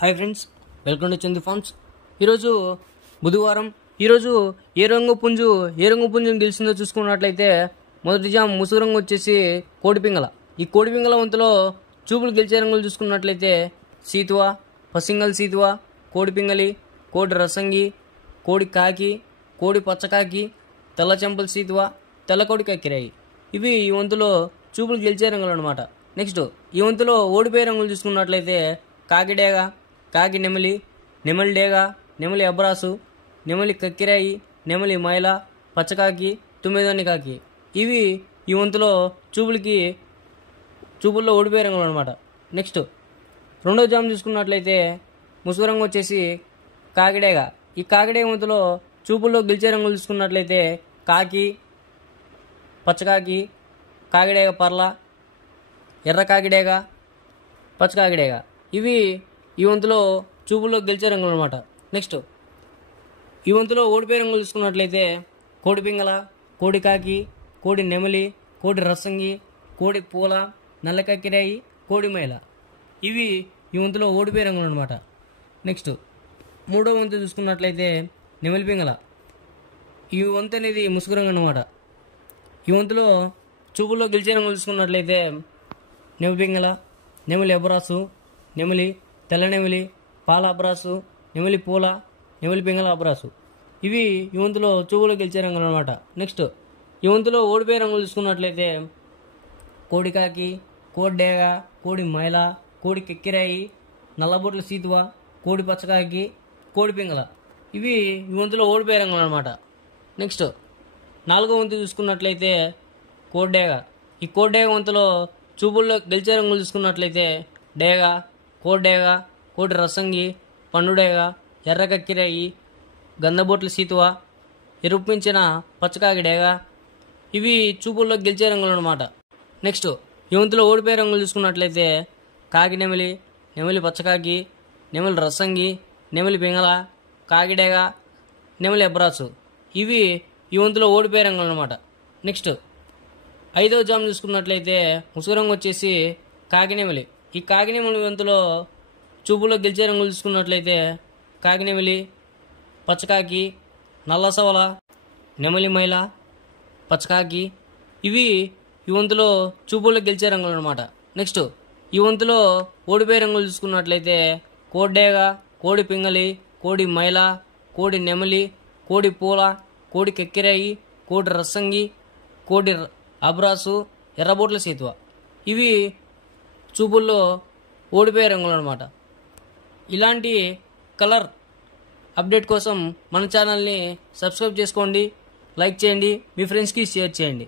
Hi friends, welcome to Chandu farms. ఈరోజు బుధవారం. ఈరోజు ఏ రంగు పుంజుని గెలిచిందో చూసుకున్నట్లయితే మొదటి జామ్ ముసుగు రంగు వచ్చేసి కోడిపింగళ. ఈ కోడిపింగళ వంతులో చూపులు గెలిచే రంగులు చూసుకున్నట్లయితే సీతువ, పసింగల్ సీతువ, కోడిపింగలి, కోడి రసంగి, కోడి కాకి, కోడి పచ్చకాకి, తెల్ల చెంపల సీతువ, తెల్ల కోడి కక్కిరాయి. ఇవి ఈ వంతులో చూపులు గెలిచే రంగులు అనమాట. నెక్స్ట్ ఈ వంతులో ఓడిపోయే రంగులు చూసుకున్నట్లయితే కాకిడేగ, కాకి నెమలి, నెమలి డేగ, నెమలి అబ్రాసు, నెమలి కక్కిరాయి, నెమలి మైల, పచ్చకాకి, తుమ్మెదోని కాకి. ఇవి ఈ వంతులో చూపుల్లో ఓడిపోయే రంగులు అనమాట. నెక్స్ట్ రెండో జామ్ చూసుకున్నట్లయితే ముసుగు రంగు వచ్చేసి కాకిడేగ. ఈ కాకిడేగ వంతులో చూపుల్లో గెలిచే రంగులు చూసుకున్నట్లయితే కాకి, పచ్చకాకి, కాకిడేగ పర్ల, ఎర్ర కాకిడేగ, పచ్చకాకిడేగ. ఇవి ఈ వంతులో చూపుల్లో గెలిచే రంగులు అనమాట. నెక్స్ట్ ఈ వంతులో ఓడిపోయే రంగులు చూసుకున్నట్లయితే కోడి పింగళ, కోడి కాకి, కోడి నెమలి, కోడి రసంగి, కోడి పూల, నల్ల కక్కిరాయి, కోడి మైల. ఇవి ఈ వంతులో ఓడిపోయే రంగులు అనమాట. నెక్స్ట్ మూడో వంతు చూసుకున్నట్లయితే నెమలి పింగళ. ఈ వంతు అనేది ముసుగు రంగు అనమాట. ఈ వంతులో చూపుల్లో గెలిచే రంగులు చూసుకున్నట్లయితే నెమలి పింగళ, నెమలి అబ్రాసు, నెమలి, తెల్ల నెమలి, పాల అబ్రాసు, నెమలి పూల, నెమలి పింగళ అబ్రాసు. ఇవి ఈ వంతులో చూపులో గెలిచే రంగులు అనమాట. నెక్స్ట్ ఈ వంతులో ఓడిపోయే రంగులు చూసుకున్నట్లయితే కోడి కాకి, కోడి డేగ, కోడి మైల, కోడి కెక్కిరాయి, నల్లబొట్ల సీతువ, కోడి పచ్చకాకి, కోడి పింగళ. ఇవి ఈ వంతులో ఓడిపోయే రంగులు అనమాట. నెక్స్ట్ నాలుగో వంతు చూసుకున్నట్లయితే కోడి డేగ. ఈ కోడి డేగ వంతులో చూపుల్లో గెలిచే రంగులు చూసుకున్నట్లయితే డేగ, కోడి డేగ, కోడి రసంగి, పండు డేగ, ఎర్ర కక్కిరాయి, గంధబొట్ల సీతువ, ఎరుపించిన పచ్చకాకి డేగ. ఇవి చూపుల్లో గెలిచే రంగులు అనమాట. నెక్స్ట్ ఈ వంతులో ఓడిపోయే రంగులు చూసుకున్నట్లయితే కాకి నెమలి, నెమలి పచ్చకాకి, నెమలి రసంగి, నెమలి పింగళ, కాకిడేగ, నెమలి అబ్రాసు. ఇవి ఈ వంతులో ఓడిపోయే రంగులు అనమాట. నెక్స్ట్ ఐదో జామ్ చూసుకున్నట్లయితే ముసుగు రంగు వచ్చేసి కాకినెమలి. ఈ కాకినెమలి వంతులో చూపులో గెలిచే రంగులు చూసుకున్నట్లయితే కాకినెమలి, పచ్చకాకి, నల్ల సవల, నెమలి మైల, పచ్చకాకి. ఇవి ఈ వంతులో చూపుల్లో గెలిచే రంగులు అనమాట. నెక్స్ట్ ఈ వంతులో ఓడిపోయే రంగులు చూసుకున్నట్లయితే కోడి డేగ, కోడి పింగలి, కోడి మైల, కోడి నెమలి, కోడి పూల, కోడి కెక్కిరాయి, కోడి రసంగి, కోడి అబ్రాసు, ఎర్రబొట్ల సీతువ. ఇవి చూపుల్లో ఓడిపోయే రంగులు అనమాట. ఇలాంటి కలర్ అప్డేట్ కోసం మన ఛానల్ని సబ్స్క్రైబ్ చేసుకోండి, లైక్ చేయండి, మీ ఫ్రెండ్స్కి షేర్ చేయండి.